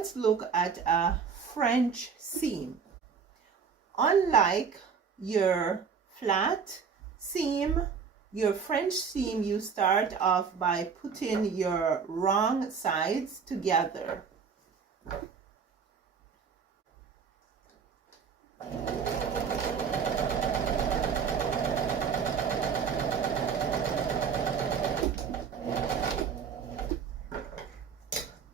let's look at a French seam. Unlike your flat seam, your French seam, you start off by putting your wrong sides together.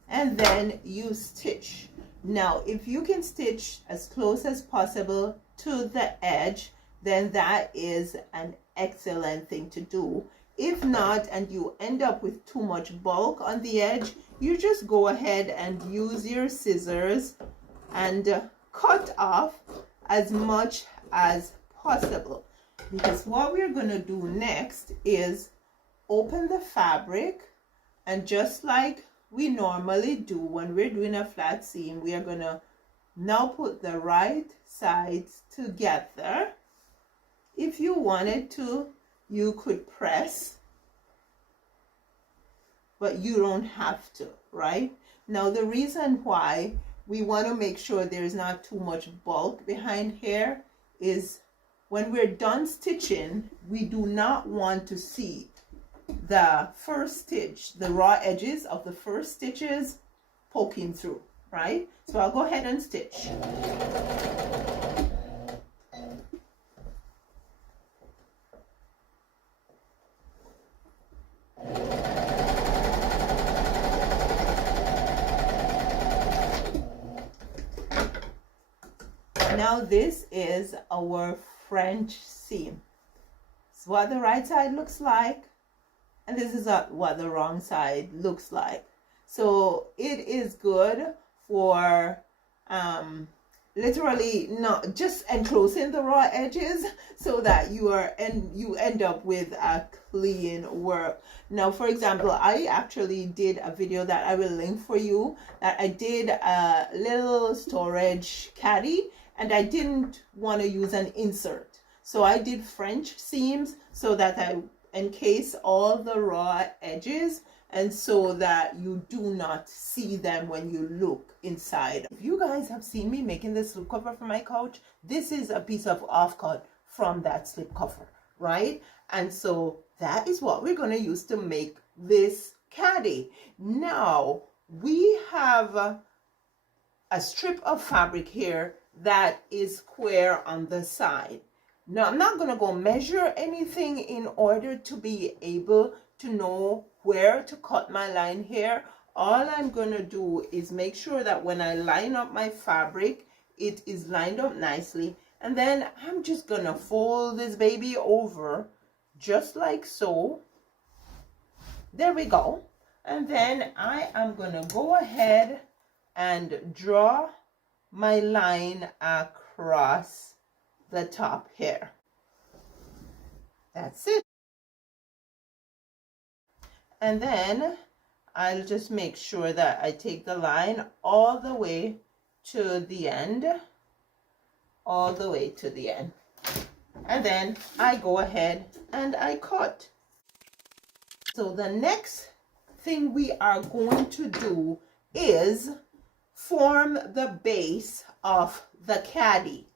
And then you stitch. Now, if you can stitch as close as possible to the edge, then that is an excellent thing to do. If not, and you end up with too much bulk on the edge, you just go ahead and use your scissors and cut off as much as possible. Because what we're going to do next is open the fabric, and just like we normally do when we're doing a flat seam, we are going to now put the right sides together. If you wanted to, you could press, but you don't have to, right? Now, the reason why we want to make sure there's not too much bulk behind here is when we're done stitching, we do not want to see the first stitch, the raw edges of the first stitches poking through, right? So I'll go ahead and stitch. Now this is our French seam. It's what the right side looks like, and this is what the wrong side looks like. So it is good for literally not just enclosing the raw edges so that you end up with a clean work. Now, for example, I actually did a video that I will link for you, that I did a little storage caddy, and I didn't want to use an insert. So I did French seams so that I encase all the raw edges, and so that you do not see them when you look inside. If you guys have seen me making this slip cover for my couch, this is a piece of offcut from that slip cover, right? And so that is what we're going to use to make this caddy. Now we have a strip of fabric here that is square on the side. Now, I'm not going to go measure anything in order to be able to know where to cut my line here. All I'm going to do is make sure that when I line up my fabric, it is lined up nicely. And then I'm just going to fold this baby over just like so. There we go. And then I am going to go ahead and draw my line across the top here. That's it. And then I'll just make sure that I take the line all the way to the end, all the way to the end. And then I go ahead and I cut. So the next thing we are going to do is form the base of the caddy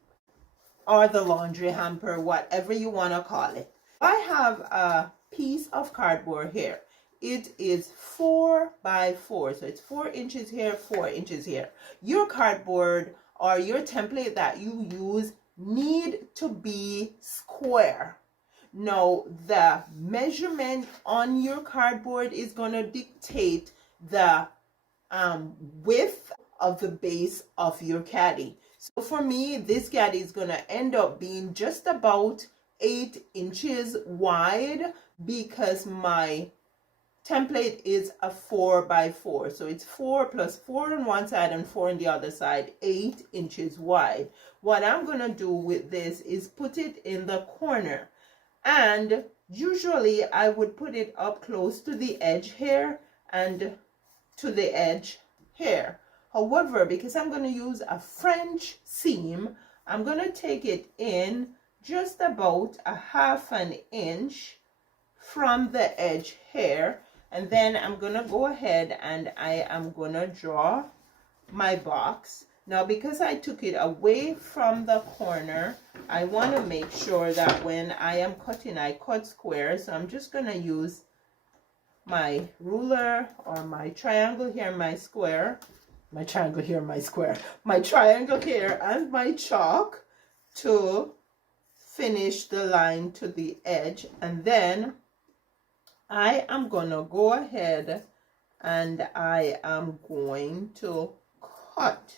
or the laundry hamper, whatever you want to call it. I have a piece of cardboard here. It is 4 by 4, so it's 4 inches here, 4 inches here. Your cardboard or your template that you use need to be square. Now, the measurement on your cardboard is going to dictate the width of the base of your caddy. So for me, this caddy is going to end up being just about 8 inches wide because my template is a 4 by 4. So it's 4 plus 4 on one side and 4 on the other side, 8 inches wide. What I'm going to do with this is put it in the corner. And usually I would put it up close to the edge here and to the edge here. However, because I'm going to use a French seam, I'm going to take it in just about a ½ an inch from the edge here. And then I'm going to go ahead and I am going to draw my box. Now, because I took it away from the corner, I want to make sure that when I am cutting, I cut squares. So I'm just going to use my ruler or my triangle here, my square, my triangle here, my square, my triangle here, and my chalk to finish the line to the edge. And then I am going to go ahead and I am going to cut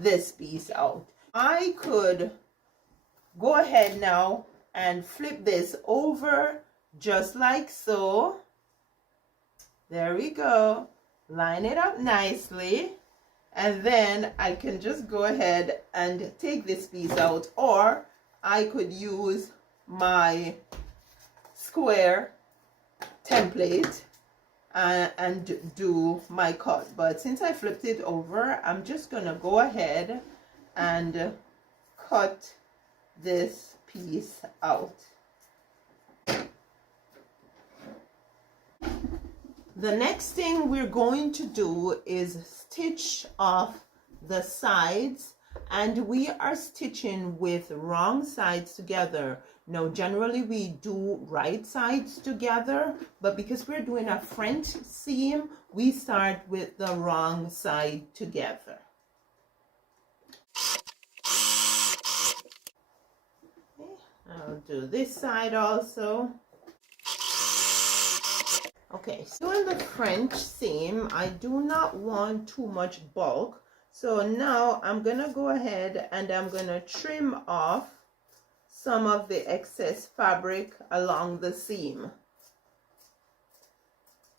this piece out. I could go ahead now and flip this over just like so. There we go. Line it up nicely. And then I can just go ahead and take this piece out, or I could use my square template and do my cut. But since I flipped it over, I'm just gonna go ahead and cut this piece out. The next thing we're going to do is stitch off the sides, and we are stitching with wrong sides together. Now, generally we do right sides together, but because we're doing a French seam, we start with the wrong side together. Okay, I'll do this side also. Okay, so in the French seam, I do not want too much bulk. So now I'm gonna go ahead and I'm gonna trim off some of the excess fabric along the seam,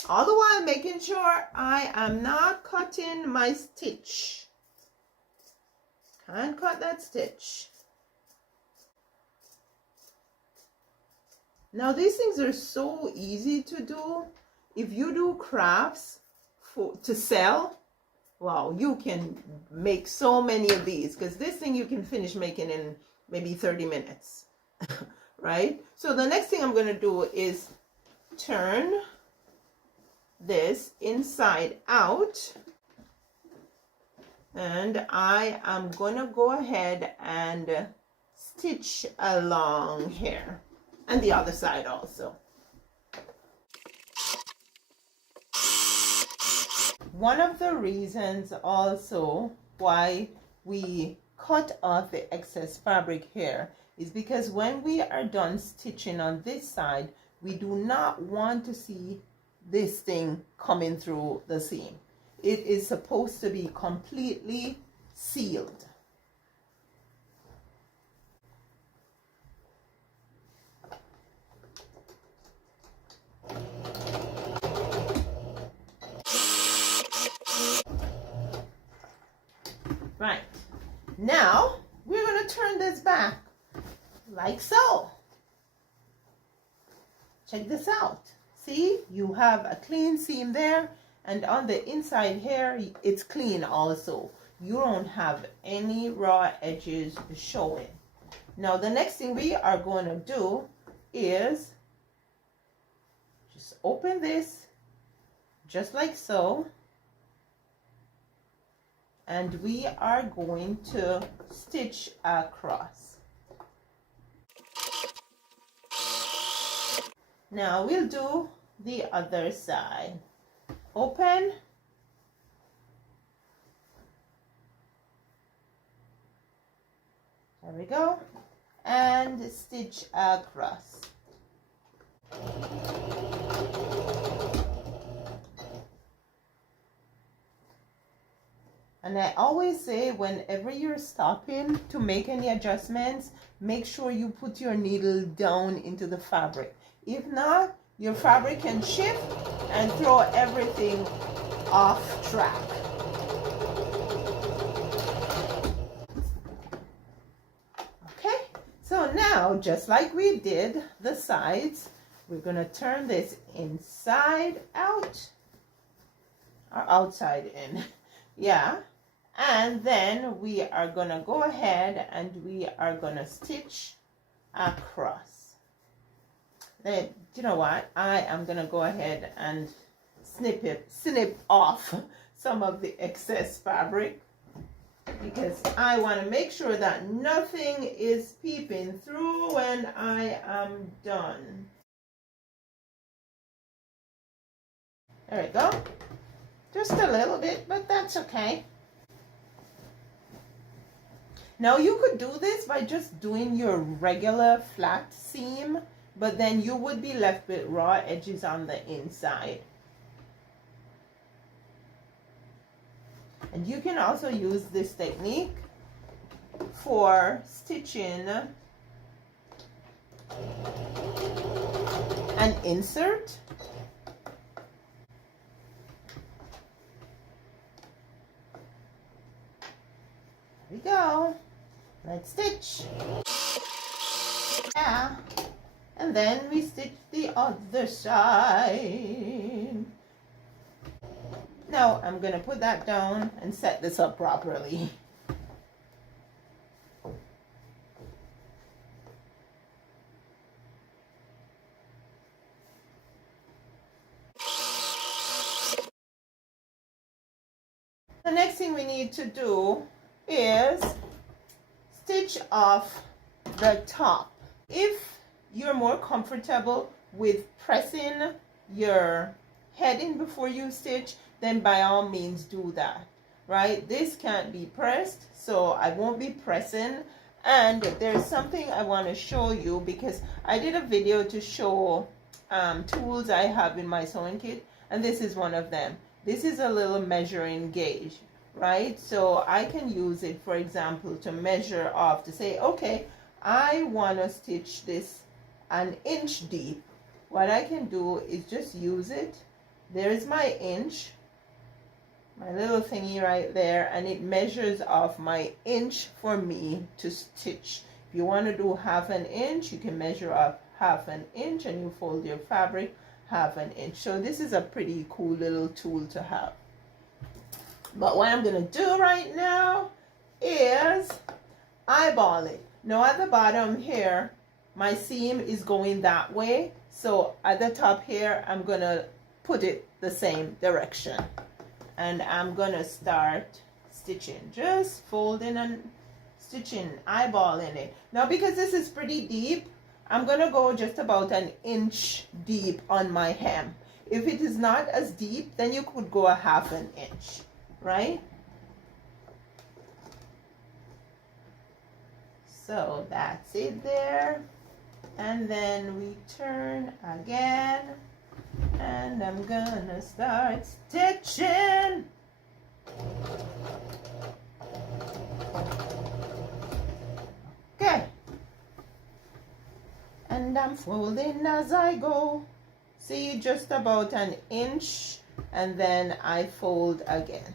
all the while making sure I am not cutting my stitch. Can't cut that stitch. Now these things are so easy to do. If you do crafts to sell, wow, you can make so many of these, because this thing you can finish making in maybe 30 minutes, right? So the next thing I'm going to do is turn this inside out, and I am going to go ahead and stitch along here, and the other side also. One of the reasons also why we cut off the excess fabric here is because when we are done stitching on this side, we do not want to see this thing coming through the seam. It is supposed to be completely sealed. Right, now we're going to turn this back like so. Check this out. See, you have a clean seam there, and on the inside here it's clean also. You don't have any raw edges showing. Now the next thing we are going to do is just open this just like so. And we are going to stitch across. Now we'll do the other side. Open. There we go. And stitch across. And I always say, whenever you're stopping to make any adjustments, make sure you put your needle down into the fabric. If not, your fabric can shift and throw everything off track. Okay, so now, just like we did the sides, we're going to turn this inside out, or outside in. Yeah. And then we are going to go ahead and we are going to stitch across. Then, you know what? I am going to go ahead and snip off some of the excess fabric, because I want to make sure that nothing is peeping through when I am done. There we go. Just a little bit, but that's okay. Now you could do this by just doing your regular flat seam, but then you would be left with raw edges on the inside. And you can also use this technique for stitching an insert. There we go. Let's stitch. Yeah. And then we stitch the other side. Now I'm going to put that down and set this up properly. The next thing we need to do is stitch off the top. If you're more comfortable with pressing your head in before you stitch, then by all means do that, right? This can't be pressed, so I won't be pressing. And there's something I want to show you, because I did a video to show tools I have in my sewing kit, and this is one of them. This is a little measuring gauge, right? So I can use it, for example, to measure off, to say, okay, I want to stitch this an inch deep. What I can do is just use it. There's my inch, my little thingy right there, and it measures off my inch for me to stitch. If you want to do half an inch, you can measure up half an inch, and you fold your fabric half an inch. So this is a pretty cool little tool to have. But what I'm going to do right now is eyeball it. Now at the bottom here, my seam is going that way. So at the top here, I'm going to put it the same direction. And I'm going to start stitching. Just folding and stitching, eyeballing it. Now because this is pretty deep, I'm going to go just about an inch deep on my hem. If it is not as deep, then you could go a half an inch, right? So that's it there. And then we turn again. And I'm gonna start stitching. Okay. And I'm folding as I go. See, just about an inch, and then I fold again.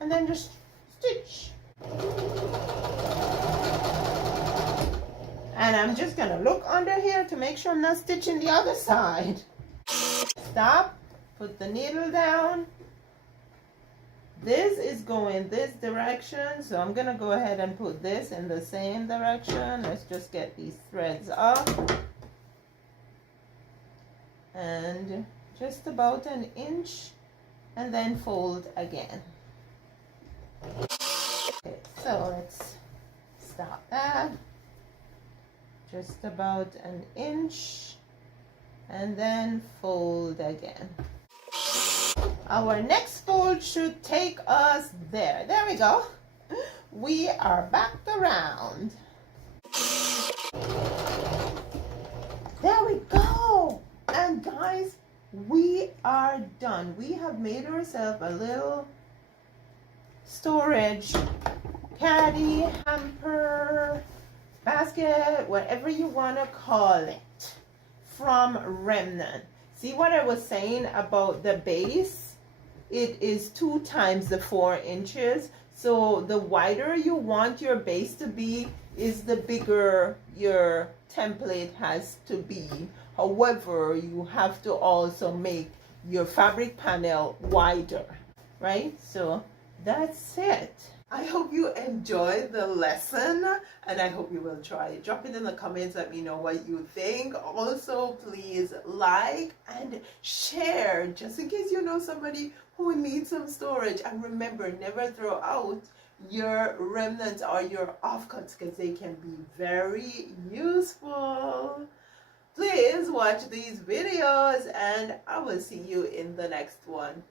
And then just stitch. And I'm just gonna look under here to make sure I'm not stitching the other side. Stop, put the needle down. This is going this direction, so I'm gonna go ahead and put this in the same direction. Let's just get these threads up. And just about an inch, and then fold again. Okay, so let's stop that. Just about an inch, and then fold again. Our next fold should take us there. There we go. We are back around. There we go. And guys, we are done. We have made ourselves a little storage caddy, hamper, basket, whatever you want to call it, from remnant. See what I was saying about the base? It is 2 times the 4 inches. So the wider you want your base to be is the bigger your template has to be. However, you have to also make your fabric panel wider, right? So that's it. I hope you enjoyed the lesson, and I hope you will try it. Drop it in the comments, let me know what you think. Also, please like and share, just in case you know somebody who need some storage. And remember, never throw out your remnants or your offcuts because they can be very useful. Please watch these videos and I will see you in the next one.